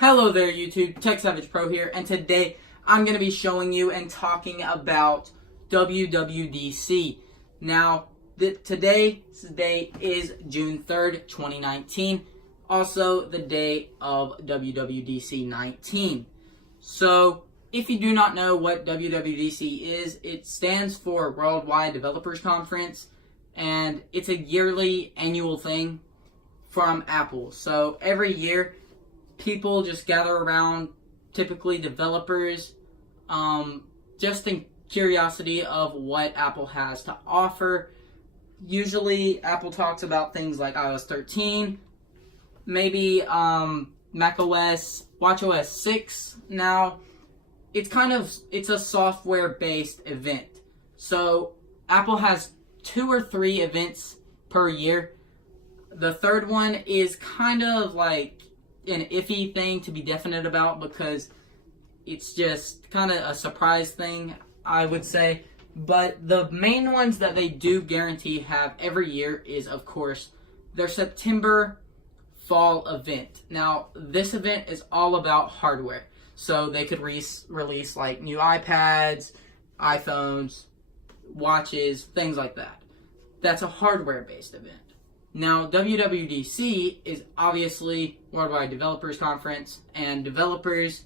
Hello there YouTube, Tech Savage Pro here, and today I'm going to be showing you and talking about WWDC. Now, today's date is June 3rd, 2019, also the day of WWDC 19. So, if you do not know what WWDC is, it stands for Worldwide Developers Conference, and it's a yearly annual thing from Apple. So, every year, people just gather around, typically developers, just in curiosity of what Apple has to offer. Usually, Apple talks about things like iOS 13, maybe macOS, watchOS 6. Now, it's a software-based event. So, Apple has 2 or 3 events per year. The third one is kind of like an iffy thing to be definite about because it's just kind of a surprise thing, I would say. But the main ones that they do guarantee have every year is, of course, their September fall event. Now, this event is all about hardware. So they could release like new iPads, iPhones, watches, things like that. That's a hardware-based event. Now, WWDC is obviously Worldwide Developers Conference, and developers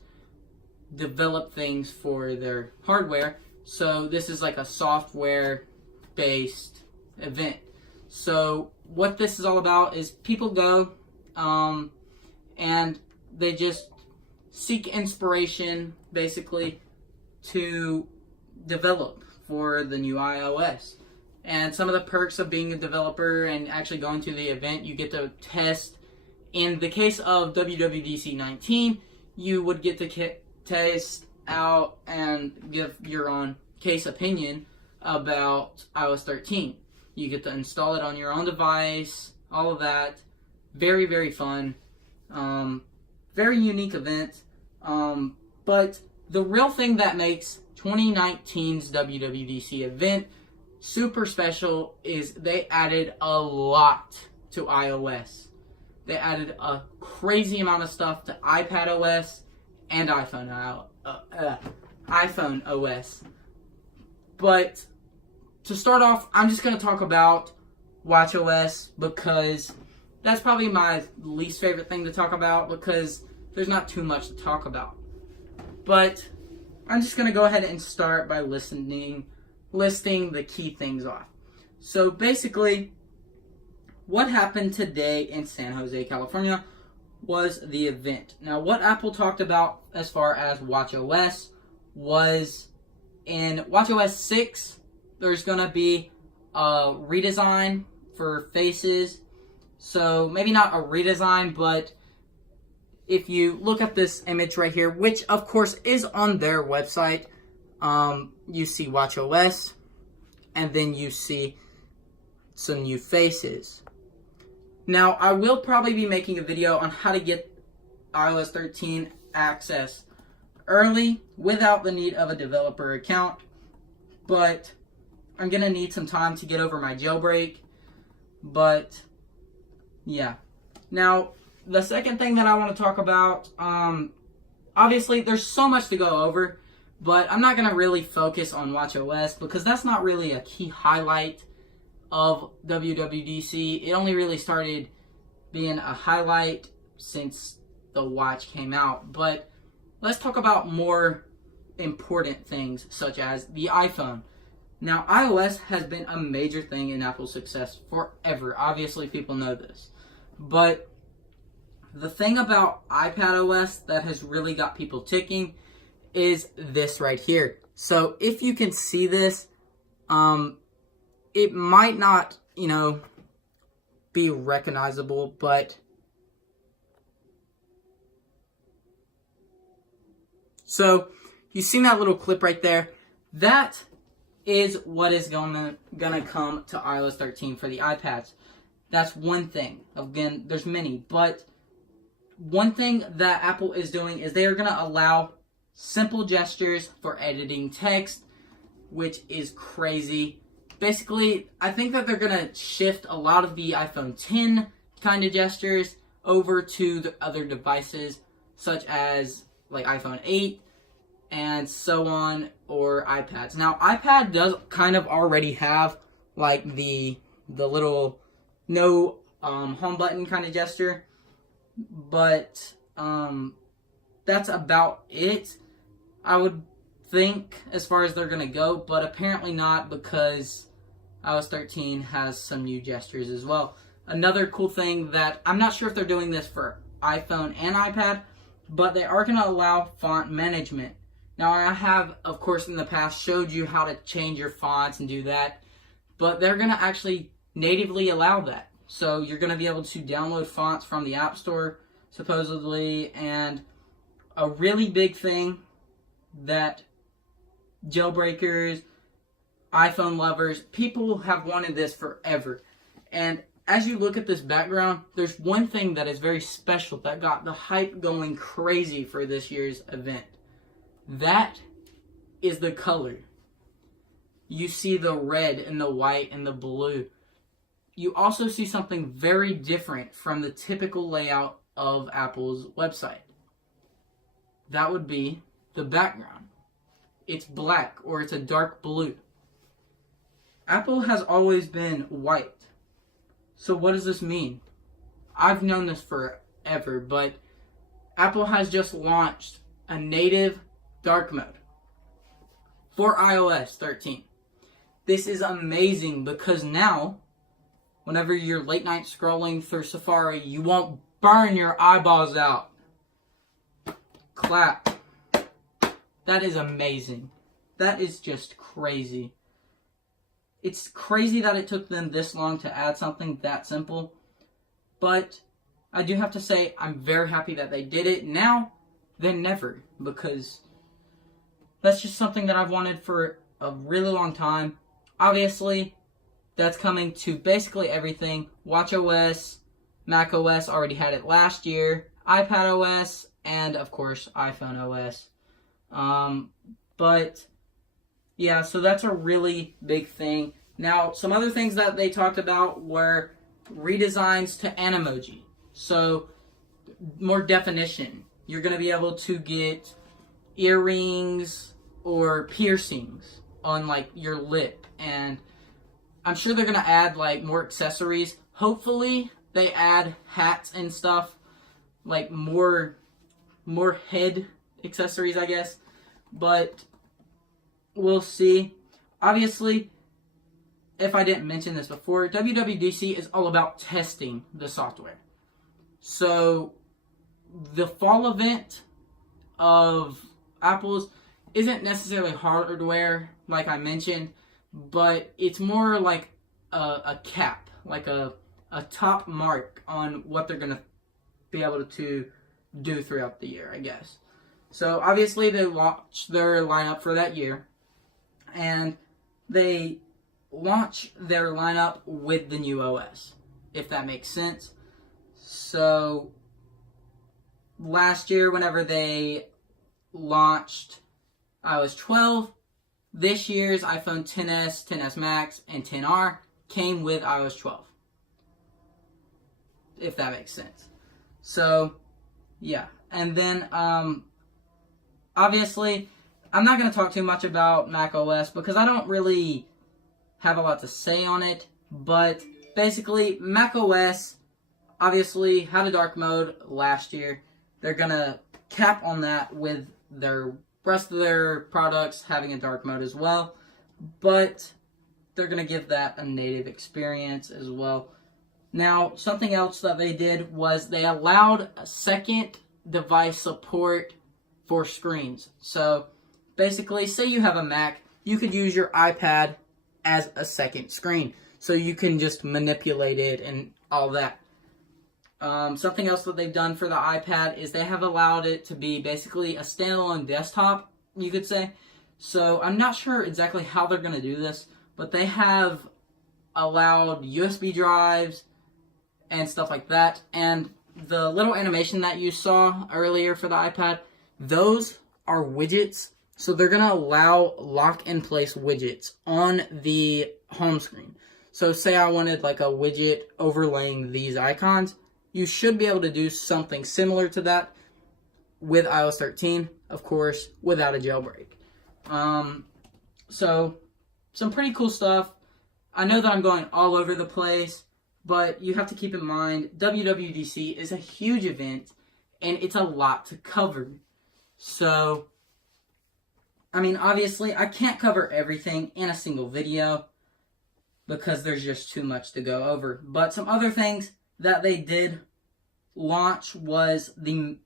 develop things for their hardware. So this is like a software-based event. So what this is all about is people go and they just seek inspiration, basically, to develop for the new iOS. And some of the perks of being a developer and actually going to the event, you get to test. In the case of WWDC 19, you would get to test out and give your own case opinion about iOS 13. You get to install it on your own device, all of that. Very, very fun. Very unique event. But the real thing that makes 2019's WWDC event super special is they added a lot to iOS. They added a crazy amount of stuff to iPad OS and iPhone OS. But to start off, I'm just going to talk about watchOS because that's probably my least favorite thing to talk about because there's not too much to talk about. But I'm just going to go ahead and start by listing the key things off. So basically, what happened today in San Jose, California was the event. Now, what Apple talked about as far as watchOS was in watchOS 6, there's going to be a redesign for faces. So maybe not a redesign, but if you look at this image right here, which of course is on their website, you see watchOS, and then you see some new faces. Now, I will probably be making a video on how to get iOS 13 access early without the need of a developer account, but I'm going to need some time to get over my jailbreak, but yeah. Now, the second thing that I want to talk about, obviously there's so much to go over, but I'm not going to really focus on watchOS because that's not really a key highlight of WWDC. It only really started being a highlight since the watch came out. But let's talk about more important things such as the iPhone. Now, iOS has been a major thing in Apple's success forever. Obviously, people know this. But the thing about iPad OS that has really got people ticking is this right here. So if you can see this, it might not, be recognizable, but so you seen that little clip right there? That is what is gonna come to iOS 13 for the iPads. That's one thing. Again, there's many, but one thing that Apple is doing is they are gonna allow simple gestures for editing text, which is crazy. Basically, I think that they're going to shift a lot of the iPhone 10 kind of gestures over to the other devices such as like iPhone 8 and so on, or iPads. Now, iPad does kind of already have like the little no home button kind of gesture, but that's about it, I would think, as far as they're going to go, but apparently not, because iOS 13 has some new gestures as well. Another cool thing that, I'm not sure if they're doing this for iPhone and iPad, but they are going to allow font management. Now, I have, of course, in the past showed you how to change your fonts and do that, but they're going to actually natively allow that. So you're going to be able to download fonts from the App Store, supposedly, and a really big thing that jailbreakers, iPhone lovers, people have wanted this forever. And as you look at this background, there's one thing that is very special that got the hype going crazy for this year's event. That is the color. You see the red and the white and the blue. You also see something very different from the typical layout of Apple's website. That would be the background. It's black, or it's a dark blue. Apple has always been white. So what does this mean? I've known this forever, but Apple has just launched a native dark mode for iOS 13. This is amazing because now, whenever you're late night scrolling through Safari, you won't burn your eyeballs out. Clap. That is amazing. That is just crazy. It's crazy that it took them this long to add something that simple. But I do have to say, I'm very happy that they did it now than never, because that's just something that I've wanted for a really long time. Obviously, that's coming to basically everything. WatchOS, macOS already had it last year, iPadOS, and of course, iPhone OS. But yeah, so that's a really big thing. Now, some other things that they talked about were redesigns to Animoji. So, more definition. You're going to be able to get earrings or piercings on like your lip, and I'm sure they're going to add like more accessories. Hopefully, they add hats and stuff, like more head accessories, I guess. But we'll see. Obviously, if I didn't mention this before, Wwdc is all about testing the software. So the fall event of Apple's isn't necessarily hardware, like I mentioned, but it's more like a cap, like a top mark on what they're going to be able to do throughout the year, I guess. So obviously they launched their lineup for that year, and they launch their lineup with the new OS, if that makes sense. So last year, whenever they launched iOS 12, this year's iPhone XS, XS Max, and XR came with iOS 12, if that makes sense. So yeah, and then obviously, I'm not going to talk too much about macOS because I don't really have a lot to say on it, but basically, macOS obviously had a dark mode last year. They're going to cap on that with their rest of their products having a dark mode as well, but they're going to give that a native experience as well. Now, something else that they did was they allowed a second device support for screens. So basically, say you have a Mac, you could use your iPad as a second screen. So you can just manipulate it and all that. Something else that they've done for the iPad is they have allowed it to be basically a standalone desktop, you could say. So I'm not sure exactly how they're going to do this, but they have allowed USB drives and stuff like that. And the little animation that you saw earlier for the iPad, those are widgets. So they're going to allow lock-in-place widgets on the home screen. So say I wanted like a widget overlaying these icons, you should be able to do something similar to that. with iOS 13, of course, without a jailbreak. So, some pretty cool stuff. I know that I'm going all over the place, but you have to keep in mind, WWDC is a huge event, and it's a lot to cover. So, I mean, obviously, I can't cover everything in a single video, because there's just too much to go over. But some other things that they did launch was the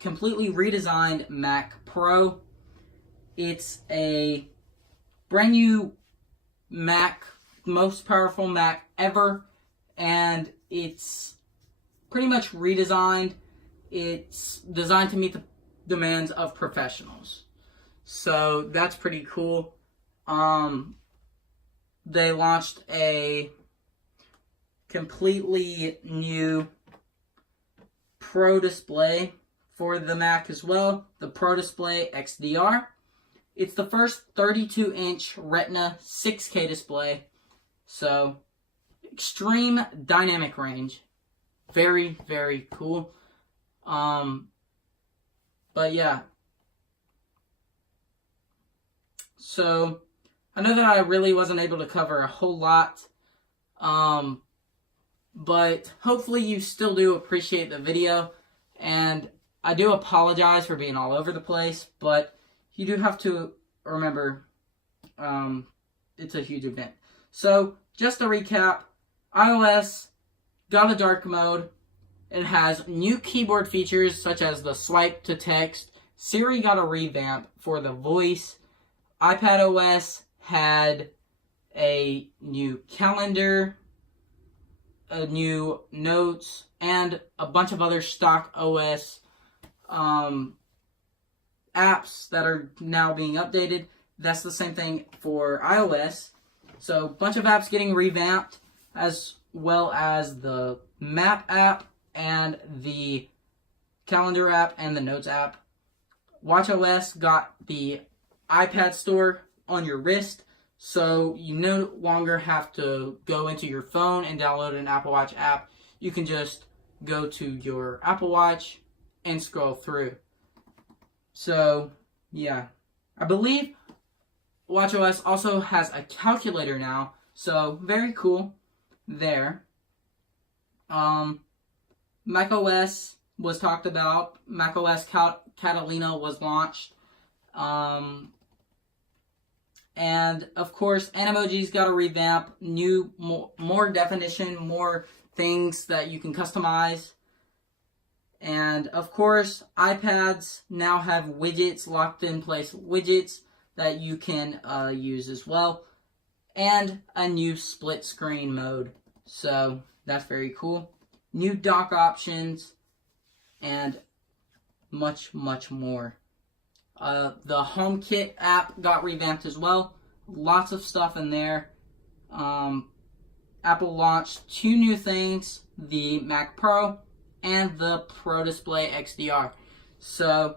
completely redesigned Mac Pro. It's a brand new Mac, most powerful Mac ever, and it's pretty much redesigned. It's designed to meet the demands of professionals. So that's pretty cool. They launched a completely new Pro display for the Mac as well, the Pro Display XDR. It's the first 32-inch Retina 6K display, so extreme dynamic range. Very, very cool. But yeah. So, I know that I really wasn't able to cover a whole lot, but hopefully you still do appreciate the video, and I do apologize for being all over the place, but you do have to remember, it's a huge event. So, just to recap, iOS got a dark mode. It has new keyboard features such as the swipe to text. Siri got a revamp for the voice. iPadOS had a new calendar, a new notes, and a bunch of other stock OS apps that are now being updated. That's the same thing for iOS. So, a bunch of apps getting revamped, as well as the Map app and the Calendar app and the Notes app. watchOS got the iPad store on your wrist, so you no longer have to go into your phone and download an Apple Watch app. You can just go to your Apple Watch and scroll through. So, yeah. I believe watchOS also has a calculator now, so very cool there. macOS was talked about. macOS Catalina was launched. And, of course, Animojis got a revamp. New, more definition, more things that you can customize. And, of course, iPads now have widgets, locked-in-place widgets that you can use as well. And a new split-screen mode. So, that's very cool. New dock options. And much, much more. The HomeKit app got revamped as well. Lots of stuff in there. Apple launched 2 new things, the Mac Pro and the Pro Display XDR. So,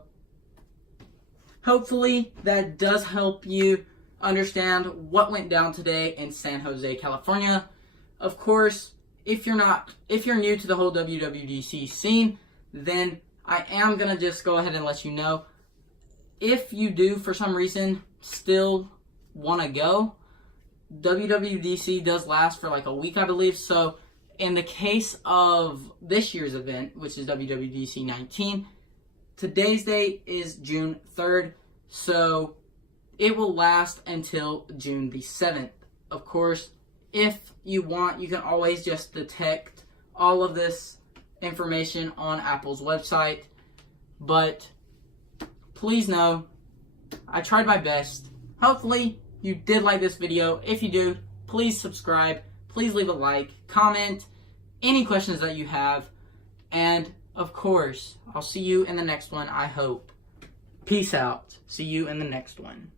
hopefully that does help you understand what went down today in San Jose, California. Of course, if you're new to the whole WWDC scene, then I am going to just go ahead and let you know. If you do, for some reason, still want to go, WWDC does last for like a week, I believe. So, in the case of this year's event, which is WWDC 19, today's date is June 3rd. So, it will last until June the 7th. Of course, if you want, you can always just detect all of this information on Apple's website. But please know, I tried my best. Hopefully, you did like this video. If you do, please subscribe. Please leave a like, comment, any questions that you have. And, of course, I'll see you in the next one, I hope. Peace out. See you in the next one.